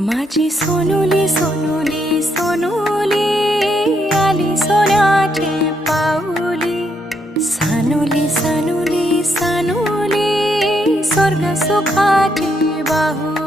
माझी सोनुली सोनुली सोनुली आली सोन्याची पाऊली सानुली सानुली सानुली स्वर्ग सुखाची बाहुली।